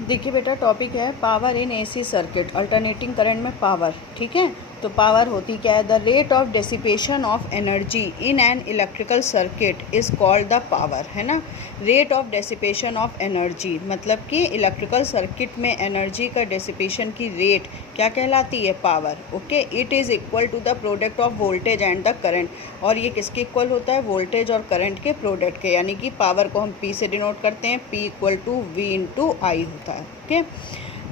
देखिए बेटा, टॉपिक है power in AC circuit, alternating current में पावर। ठीक है, तो पावर होती क्या है? The rate of dissipation of energy in an electrical circuit is called the power, है ना। Rate of dissipation of energy मतलब कि इलेक्ट्रिकल सर्किट में एनर्जी का डेसिपेशन की रेट क्या कहलाती है? Power. Okay, it is equal to the product of voltage and the current. और ये किसके इक्वल होता है? वोल्टेज और करंट के प्रोडक्ट के, यानी कि पावर को हम पी से डिनोट करते हैं, P equal to V into I होता है। ओके,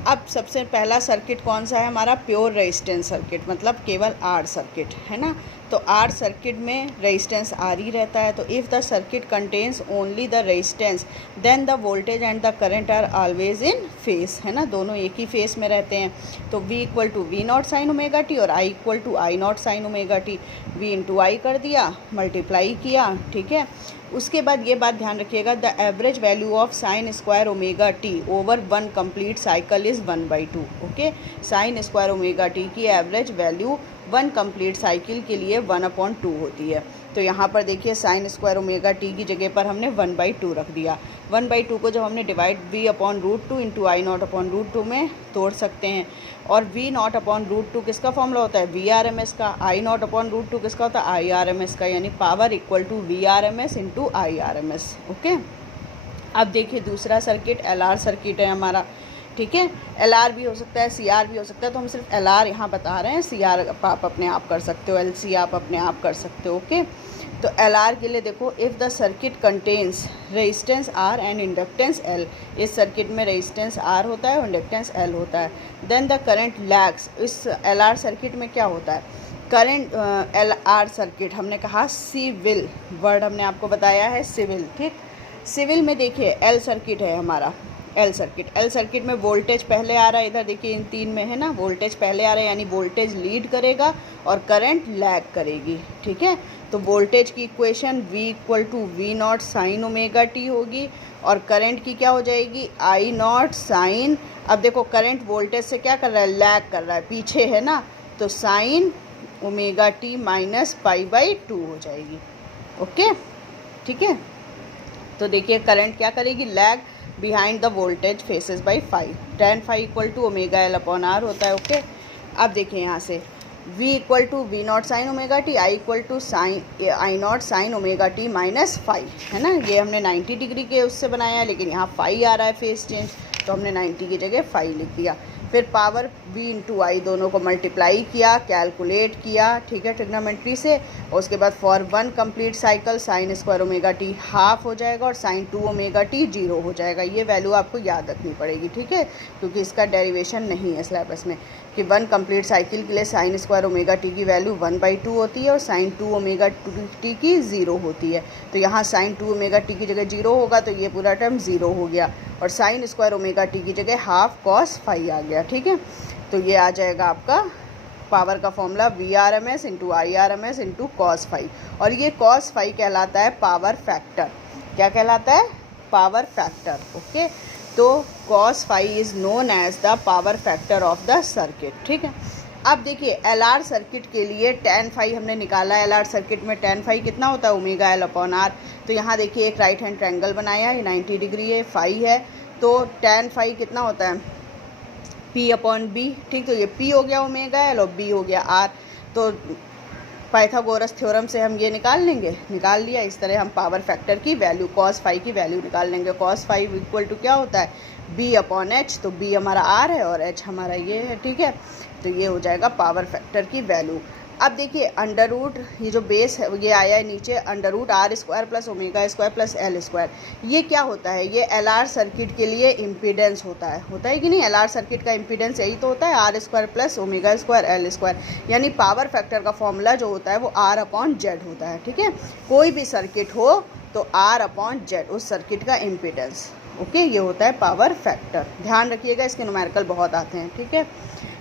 अब सबसे पहला सर्किट कौन सा है हमारा? प्योर रेजिस्टेंस सर्किट, मतलब केवल आर सर्किट, है ना। तो आर सर्किट में रेजिस्टेंस आर ही रहता है। तो if the circuit contains only the resistance then the voltage and the current are always in phase, है ना, दोनों एक ही फेस में रहते हैं। तो V equal to V not sine omega T और I equal to I not sine omega T. V into I कर दिया, मल्टीप्लाई किया, ठीक है। उसके बाद ये बात ध्यान रखिएगा, the average value of sine square omega T over one complete cycle is 1/2। Okay, sine square omega T की average value one complete cycle के लिए 1/2 होती है। तो यहाँ पर देखिए साइन स्क्वायर ओमेगा टी की जगह पर हमने 1/2 रख दिया। 1/2 को जब हमने divide V/√2 into I not upon √2 में तोड़ सकते हैं। और V नॉट अपॉन √2 किसका फॉर्मूला होता है? VRMS का। आई नॉट अपॉन √2 किसका होता है? IRMS का, यानी power equal to VRMS into IRMS। Okay, अब देखिए दूसरा सर्किट LR सर्किट है हमारा। ठीक है, LR भी हो सकता है, CR भी हो सकता है, तो हम सिर्फ LR यहाँ बता रहे हैं, CR आप अपने आप कर सकते हो, LC आप अपने आप कर सकते हो। ओके, तो LR के लिए देखो, if the circuit contains resistance R and inductance L, इस सर्किट में रेजिस्टेंस R होता है और इंडक्टेंस L होता है, देन द करंट लैग्स। इस LR सर्किट में क्या होता है? करंट LR सर्किट हमने कहा सिविल, वर्ड हमने आपको बताया है सिविल। ठीक, सिविल में देखिए L सर्किट है हमारा, L सर्किट में वोल्टेज पहले आ रहा है, इधर देखिए इन तीन में है ना, वोल्टेज पहले आ रहा है, यानी वोल्टेज लीड करेगा और करंट लैग करेगी। ठीक है, तो वोल्टेज की equation V equal to V not sine omega T होगी और करंट की क्या हो जाएगी? I not sine. अब देखो करंट वोल्टेज से क्या कर रहा है? लैग कर रहा है, पीछे है ना, तो साइन ओमेगा टी माइनस π/2 हो जाएगी। ओके, ठीक है, तो देखिए करंट क्या करेगी? Lag behind the voltage phases by five, tan five equal to omega L upon R होता है। ओके, अब देखिए यहाँ से V equal to V not sine omega T, I equal to sine I not sine omega T minus 5, है ना। ये हमने 90 डिग्री के उससे बनाया है, लेकिन यहाँ 5 आ रहा है फेस चेंज, तो हमने 90 की जगह 5 लिख दिया। फिर पावर V इंटू आई दोनों को मल्टीप्लाई किया, कैलकुलेट किया, ठीक है, ट्रिग्नोमेट्री से। और उसके बाद for one complete cycle sign square omega T half हो जाएगा और साइन 2 ओमेगा टी 0 हो जाएगा। ये वैल्यू आपको याद रखनी पड़ेगी, ठीक है, क्योंकि इसका डेरिवेशन नहीं है सिलेबस में, कि वन कंप्लीट साइकिल के लिए साइन स्क्वायर ओमेगा टी की वैल्यू 1/2 होती है और साइन 2 ओमेगा टी की 0 होती है। तो यहाँ साइन 2 ओमेगा टी की जगह 0 होगा, तो ये पूरा टर्म 0 हो गया, और साइन स्क्वायर ओमेगा टी की जगह हाफ कॉस फाई आ गया। ठीक है, तो ये आ जाएगा आपका पावर का formula VRMS into IRMS into cos phi, और ये कॉस फाई कहलाता है पावर फैक्टर। क्या कहलाता है? Power factor. ओके, तो cos phi is known as the power factor of the circuit. ठीक है, अब देखिए LR सर्किट के लिए tan फाई हमने निकाला है। LR सर्किट में tan फाई कितना होता है? Omega L upon R। तो यहाँ देखिए एक राइट हैंड ट्रायंगल बनाया है, 90 डिग्री है, फाई है, तो tan फाई कितना होता है? P/B। ठीक, तो ये P हो गया ओमेगा L और B हो गया R। तो पाइथागोरस थ्योरम से हम ये निकाल निकाल लिया। इस तरह हम पावर फैक्टर की वैल्यू कॉस फाई की वैल्यू निकाल लेंगे। कॉस फाई इक्वल टू क्या होता है? B/H। तो B हमारा R है और H हमारा ये है। ठीक है, तो ये हो जाएगा पावर फैक्टर की वैल्यू। अब देखिए अंडर रूट, ये जो बेस है ये आया है नीचे, under root R² plus omega square plus L²। ये क्या होता है? ये LR सर्किट के लिए इम्पीडेंस होता है कि नहीं? LR सर्किट का इम्पीडेंस यही तो होता है, R² plus omega square L², यानी पावर फैक्टर का फॉर्मूला जो होता है वो R/Z होता है। ठीक है, कोई भी सर्किट हो तो R/Z उस सर्किट का इम्पीडेंस। ओके, ये होता है पावर फैक्टर। ध्यान रखिएगा, इसके न्यूमेरिकल बहुत आते हैं। ठीक है,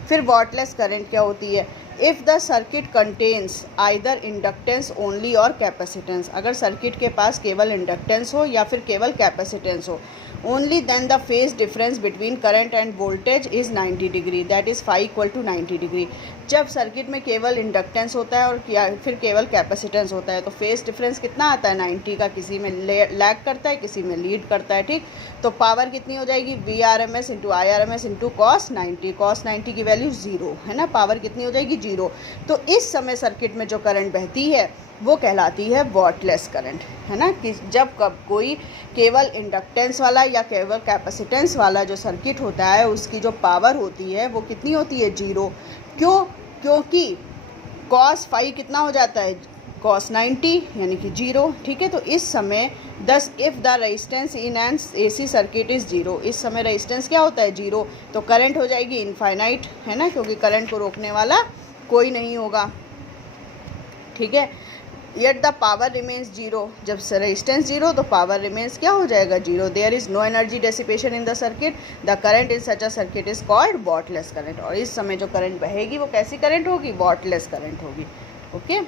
फिर वॉटलेस करंट क्या होती है? If the circuit contains either inductance only और कैपेसिटेंस, अगर सर्किट के पास केवल इंडक्टेंस हो या फिर केवल कैपेसिटेंस हो, only then the phase difference between current and voltage is 90 degree, that is phi equal to 90 degree. जब सर्किट में केवल इंडक्टेंस होता है और या फिर केवल कैपेसिटेंस होता है तो फेज डिफरेंस कितना आता है 90 का, किसी में लैग करता है किसी में लीड करता है, ठीक। तो पावर कितनी हो जाएगी VRMS into IRMS into cos 90 की वैल्यू 0 है ना, पावर कितनी हो जाएगी 0। तो इस समय सर्किट में जो करंट बहती है वो कहलाती है वॉटलेस करंट, है ना। कि जब कब कोई केवल इंडक्टेंस वाला या केवल कैपेसिटेंस वाला जो सर्किट होता है उसकी जो पावर होती है वो कितनी होती है 0। क्यों? क्योंकि cos फाई कितना हो जाता है cos 90 यानी कि 0, ठीक है। तो इस समय दस if the resistance in an AC circuit is 0, इस समय रेजिस्टेंस क्या होता है 0, तो करंट हो जाएगी इनफाइनाइट, है ना, क्योंकि करंट को रोकने वाला कोई नहीं होगा, ठीक है। येट द पावर रिमेन्स 0, जब रेजिस्टेंस 0 तो पावर रिमेन्स क्या हो जाएगा 0। There is no energy dissipation in the circuit, the current in such a circuit is called wattless current. और इस समय जो करंट बहेगी वो कैसी करंट होगी, वॉटलेस करंट होगी, ओके।